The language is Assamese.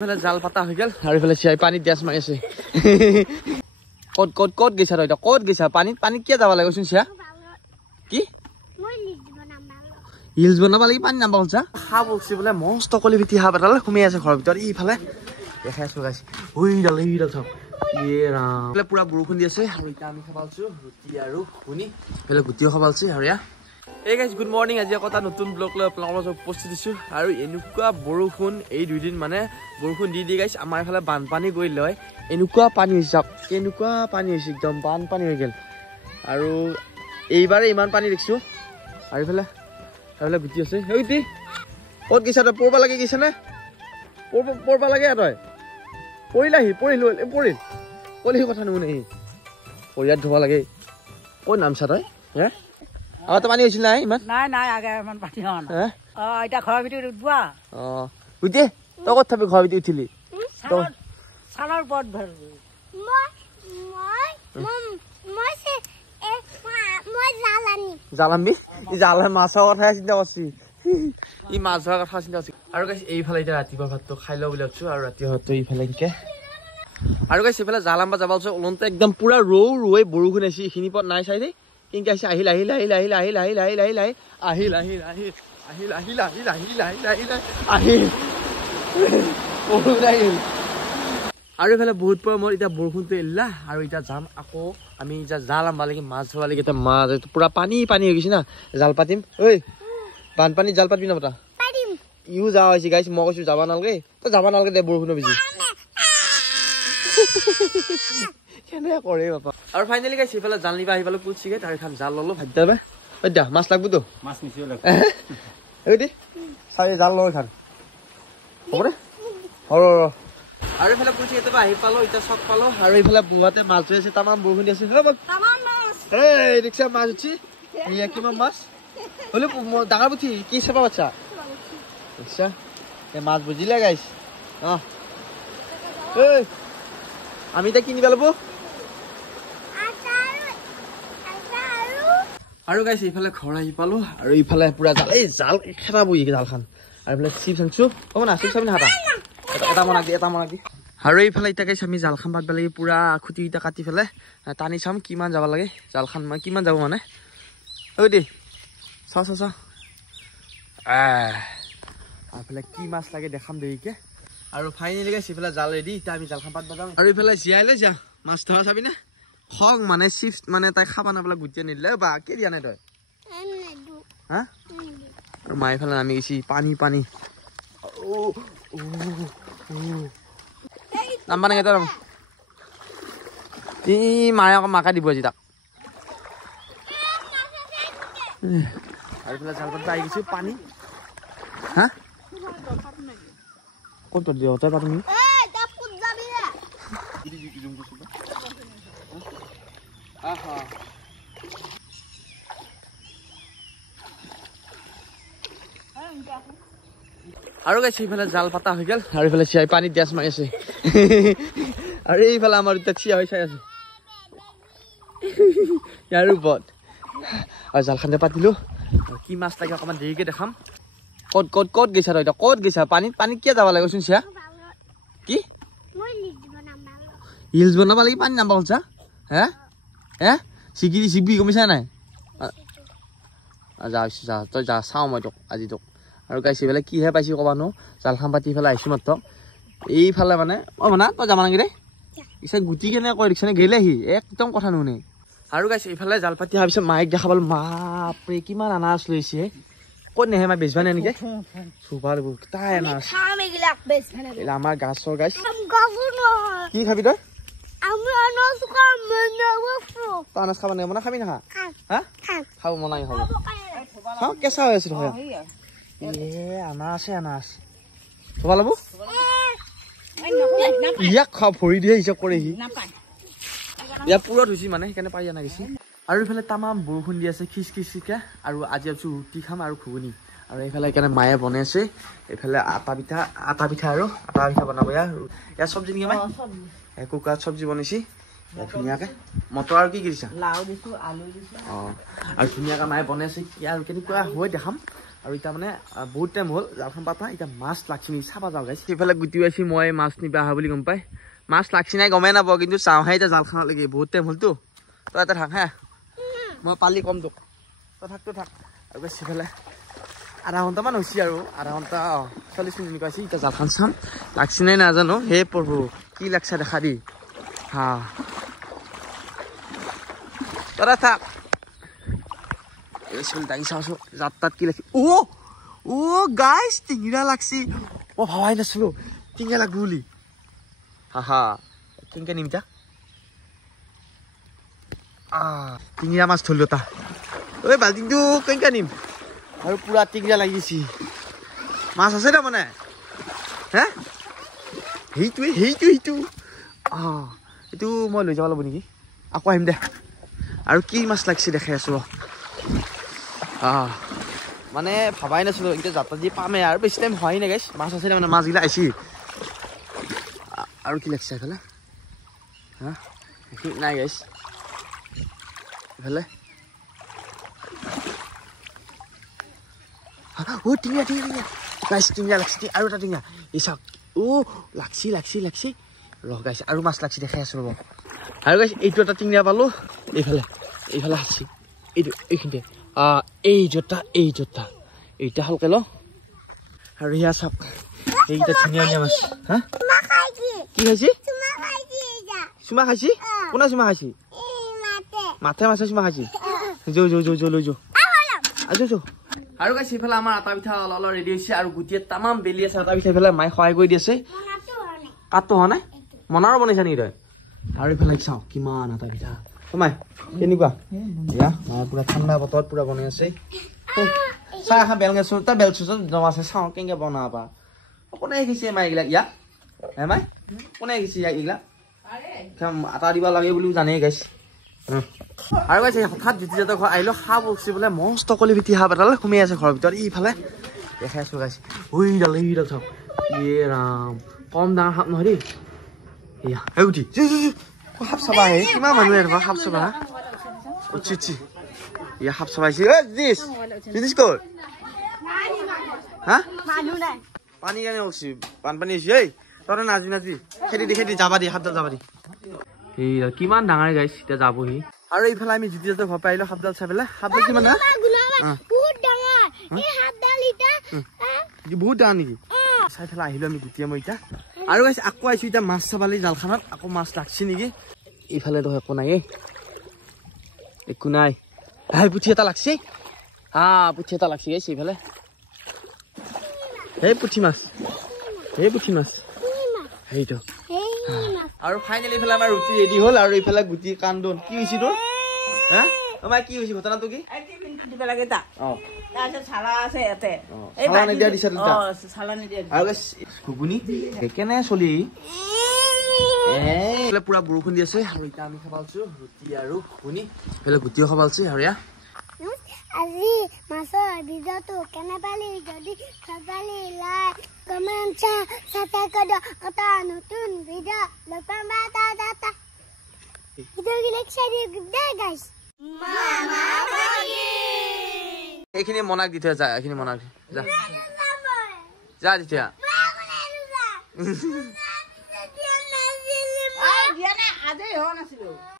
ইফালে জাল পাতা হৈ গেল আৰু ইফালে চিয়াই পানীত ডেছ মাৰি আছে ক'ত গৈছা তই ক'ত গৈছা পানীত কিয় যাব লাগে চিয়া কি হিলছ বনাব লাগি পানী নাম্বা হলছা খা বলছি বোলে মস্ত কলি ভিতি হাব এডাল সোমাই আছে ঘৰৰ ভিতৰত ইফালে দেখাই আছো গাইছ ওইডাল চাওক ইয়ে ৰাম বোলে পুৰা বৰষুণ দি আছে আৰু এতিয়া আমি খাবালছো ৰুটি আৰু ঘুনি বোলে গুটিও খাবালছি আৰু ইয়া এই গাইজ গুড মৰ্নিং আজি এটা নতুন ব্লগ লৈ আপোনালোকৰ উপস্থিত দিছোঁ আৰু এনেকুৱা বৰষুণ এই দুদিন মানে বৰষুণ দি গাইজ আমাৰ এইফালে বানপানী গৈ লয় এনেকুৱা পানী হৈছে কেনেকুৱা পানী হৈছে একদম বানপানী হৈ গ'ল আৰু এইবাৰে ইমান পানী দেখিছোঁ আৰু এইফালে গুটি আছে গুটি ক'ত গৈছা তই পঢ়বা লাগে গৈছা নে পঢ়বা লাগে তই পৰিল কলি কথা নুশুনে পৰিয়াত ধুব লাগে ক'ত নামছা তই হে আগতে পানী হৈছিল নাই ইমান নাই আগে ইমান পানী হোৱা নাই এতিয়া ঘৰৰ ভিতৰত উঠবা বুজি তই ক'ত থাকি ঘৰৰ ভিতৰত উঠিলি চালৰ ওপৰত জালামি জালাৰ মাছৰ কথাই চিন্তা কৰছি ই মাছ ধৰাৰ কথা চিন্তা কৰছি আৰু গাইছ এইফালে এতিয়া ৰাতিপুৱা ভাতটো খাই লওঁ বুলি ভাবছো আৰু ৰাতিপুৱা ভাতটো এইফালে এনেকে আৰু গাইছ এইফালে জালাম্বা যাব আছো ওলন্তে একদম পুৰা ৰৈ বৰষুণ আহিছে এইখিনি পথ নাই চাই দেই কিনকে আহিছে আহিল আৰু এইফালে বহুত পৰা মোৰ এতিয়া বৰষুণটো এৰিলা আৰু এতিয়া যাম আকৌ আমি এতিয়া জাল আনবা লাগি মাছ ধৰবা লাগি এতিয়া মাছ পুৰা পানী হৈ গৈছে না জাল পাতিম ঐ বানপানী জাল পাতিবি নপতা ইও যাৱা হৈছে গাইছ মই কৈছো যাবা নালাগে তই যাবা নালাগে দে বৰষুণৰ বিজি কেনে কৰে বাপা আৰু ফাইনেলি গাইছ এইফালে জাল নিবা আহিবলৈ পুলছিগে তাৰ এখন জাল ললো ভাত দাবা ঐ দা মাছ লাগবো তো মাছ নিচিও লাগব ঐ দি চাই জাল লয় খান হ'ব দে আৰু এইফালে পুলছিগে তো আহি পালো এতিয়া চক পালো আৰু এইফালে বুৱাতে মাছ ধৰি আছে তামাম বৰষুণ দি আছে এই ৰিক্সা মাছ উঠি কিমান মাছ হলে ডাঙৰ পুঠি কি চাবা বাচ্চা আচ্ছা এই মাছ বুজিলে গাইছ আমি এতিয়া কিনিব লাগিব আৰু গাইছ এইফালে ঘৰ আহি পালো আৰু ইফালে পুৰা জাল এই জাল খেলা বহি জালখন আৰু এইফালে চিপছ আনছো হ'ব না চিপছ আমি নাখাতা এটা মনাক দি আৰু এইফালে এতিয়া গাইছ আমি জালখন পাতব লাগে পুৰা খুঁটি এটা কাটি পেলাই টানি চাম কিমান যাব লাগে জালখন মানে কিমান যাব মানে ঐ দেই চাওঁ এইফালে কি মাছ লাগে দেখাম দেৰিকে আৰু ফাইনেলি গাইছ এইফালে জাল ৰেডি এতিয়া আমি জালখন পাতব যাম আৰু এইফালে জীয়াই লৈ যা মাছ ধৰা চাবি না খং মানে চিপছ মানে তাই খাবা নাপালে গুটিয়া নিদিলে বা কে দিয়া নাই তই হা আৰু মায়ে এইফালে নামি গৈছি পানী নাম্বা নাই তই ই মায়ে আকৌ মাকা দিব আজি তাক আৰু এইফালে জাল পাতবা আহি গৈছো পানী হা ক'ত দিয় তই পাত তুমি আৰু গাইছ এইফালে জাল পাতা হৈ গেল আৰু এইফালে চিয়াই পানীত ডেছ মাৰি আছে আৰু এইফালে আমাৰ এতিয়া চিয়া হৈ চাই আছো ইয়াৰ ওপৰত আৰু জালখন পাতিলো কি মাছ লাগে অকণমান দেৰিকে দেখাম ক'ত গৈছা তই ক'ত গৈছা পানীত কিয় যাব লাগে চোন চিয়া কি হিলছ বনাব লাগি পানী নাম্বা হলছা হে শিকবি গমিছা নাই যা তই যা চাওঁ মই তোক আজি তোক আৰু গাইছ এইফালে কিহে পাইছি ক'বা নো জালখন পাতি পেলাই আহিছো মাত্ৰ এইফালে মানে মানা তই যাবা নাকি দেই পিছত গুটি কেনে কৈ দেখিছানে গেলেহি একদম কথা নুশুনে আৰু গাইছ এইফালে জাল পাতি অহাৰ পিছত মাইক দেখা পালো বাপৰে কিমান আনাৰস লৈছে ক'ত নেহে মাই বেচবা নে এনেকে চুপাৰ তাই আনাৰস আমাৰ গাছৰ গাইছ কি খাবি তই আনাৰস খাব নাই মনা খাবি নাখা হা খাব মনাই খাব খাওঁ কেঁচা হৈ আছে নহয় আনাৰস থবা ল'ব ইয়াক খোৱা ভৰি দিয়ে হিচাপ কৰে সি ইয়াত পুৰত হৈছে মানে সেইকাৰণে পাই আনা গৈছে আৰু এইফালে তামাম বৰষুণ দি আছে খিচখিচকে আৰু আজি ভাবিছোঁ ৰুটি খাম আৰু ঘুগুনি আৰু এইফালে সেইকাৰণে মায়ে বনাই আছে এইফালে আটা পিঠা আৰু আটা পিঠা বনাব ইয়াৰ চব্জি নেকি মায়ে কুকাৰত চব্জি বনাইছি ধুনীয়াকে মটৰ আৰু কি দিছা লাও দিছো আলু দিছো আৰু ধুনীয়াকে মায়ে বনাই আছে আৰু কেনেকুৱা হৈ দেখাম আৰু এটা মানে বহুত টাইম হ'ল জালখন পাতা এতিয়া মাছ লাগছি নেকি চাবা যাওঁ গাইছ সেইফালে গুটি আছি মই মাছ নিবা আহা বুলি গম পাই মাছ লাগছি নাই গমেই নাপাওঁ কিন্তু চাওঁহে এতিয়া জালখনলৈকে বহুত টাইম হ'লতো তই এটা থাক হা মই পালি কম তোক তই থাকতো থাক আৰু গাইছ সেইফালে আধা ঘণ্টামান হৈছে আৰু আধা ঘণ্টা 40 মিনিট এনেকুৱা হৈছে এতিয়া জালখন চাম লাগছি নাই নাজানো হে প্ৰভু কি লাগছে দেখা দি হা তৰা থাক এই দাঙি চাওঁছো জাত তাত কি লাগছি ও গাইছ টিঙিৰা লাগছি মই ভাবাই নাছিলো টিঙিৰা লাগব বুলি হা কেনেকৈ নিম এতিয়া টিঙিৰা মাছ ধৰিলো তা ঐ বাল্টিংটো কেনেকৈ নিম আৰু পুৰা টিঙিৰা লাগিছি মাছ আছে তাৰমানে হে সেইটো এইটো মই লৈ যাব লাগিব নেকি আকৌ আহিম দে আৰু কি মাছ লাগছি দেখাই আছো মানে ভাবাই নাছিলো এতিয়া যাত্ৰা যি পামেই আৰু বেছি টাইম হোৱাই নাই গাইছ মাছ আছে মানে মাছগিলা আহিছি আৰু কি লাগছে এইফালে হা নাই গাইছ এইফালে টিঙিয়া গাইছ টিঙিয়া লাগছি আৰু এটা টিঙিয়া এই চাওক লাগছি ৰহ গাইছ আৰু মাছ লাগছি দেখাই আছো ৰ'ব আৰু গাইছ এইটো এটা টিঙিয়া পালো এইফালে আসছি এইখিনিতে এই জোতা এইটা হালকে ল আৰু ইয়া চাওক এইটা ধুনীয়া মাছ হা কি খাইছি চুমা খাইছি কোনে চুমা খাইছি মাথে মাছে চুমা খাইছি যৌ লৈ যাও আৰু গাইছ এইফালে আমাৰ আটা পিঠা অলপ ৰেডি হৈছে আৰু গুটিয়ে তামাম বেলি আছে আটা পিঠা এইফালে মায়ে সহায় কৰি দি আছে কাটটো হোৱা নাই মনাৰো বনাইছা নেকি তই আৰু এইফালে চাওঁ কিমান আটা পিঠা মাই কেনেকুৱা এয়া মায়ে পুৰা ঠাণ্ডা বতৰত পুৰা বনাই আছে চাহ খা বেল গেছো তাৰ বেল চুচত জমা আছে চাওঁ কেনেকৈ বনাবা কোনে শিকিছে মাই এইবিলাক ইয়াক হে মাই কোনে শিকিছে ইয়াক এইবিলাক আটা দিব লাগে বুলিও জানেই গাইছ আৰু গাইছ হঠাৎ জ্যোতিজাতৰ ঘৰ আহিলো সাপ উঠছি বোলে মস্ত কলি ভিতি সাপ এডাল সোমাই আছে ঘৰৰ ভিতৰত ইফালে দেখাই আছো গাইছ এইডাল চাওক ইয়ে ৰাম কম ডাঙৰ সাপ নহয় দেই এয়া এই উঠি সাপ চাবা আহে কিমান মানুহে এনেকুৱা সাপ চাবা উঠি ইয়া সাপ চাবা আহিছে জিনিছ ক'ত হা পানী কাৰণে উঠছি বানপানী হৈছে এই তই নাজি খেদি যাবা দি সাপডাল যাবা দি এইডাল কিমান ডাঙৰ গাইছ এতিয়া যাবহি আৰু এইফালে আমি জ্যোতিজাতৰ ঘৰ পৰা আহিলো সাপডাল চাই পেলাই সাপডাল কিমান বহুত ডাঙৰ নেকি চাই পেলাই আহিলো আমি গুটিয়ে মই এতিয়া আৰু গাইছ আকৌ আহিছো এতিয়া মাছ চাবালি জালখনত আকৌ মাছ লাগছি নেকি এইফালে তো একো নাই একো নাই পুঠি এটা লাগছি পুঠি এটা লাগছি গাইছ এইফালে পুঠি মাছ সেইটো আৰু ফাইনেলি এইফালে আমাৰ ৰুটি ৰেডি হ'ল আৰু এইফালে গুটি কান্দোন কি হৈছে তোৰ হা আমাৰ কি হৈছে ঘটনাটো কি কেনে চলি পুৰা বৰষুণ দি আছে আৰু এতিয়া আমি খাবা আছো ৰুটি আৰু ঘুগুনি এইফালে গুটিও খাবা আছো আৰু আজি মাছৰ ভিডিঅ'টো কেনে পালি যদি খাবালি লাইক কমেন্ট সাবস্ক্ৰাইব এটা নতুন ভিডিঅ' লগ পাম টা ভিডিঅ'টো লাইক শ্বেয়াৰ দে গাইস মামা বাগি এইখিনি মনাক দি থৈ যা এইখিনি মনাক যা তেতিয়া আজি হোৱা নাছিলো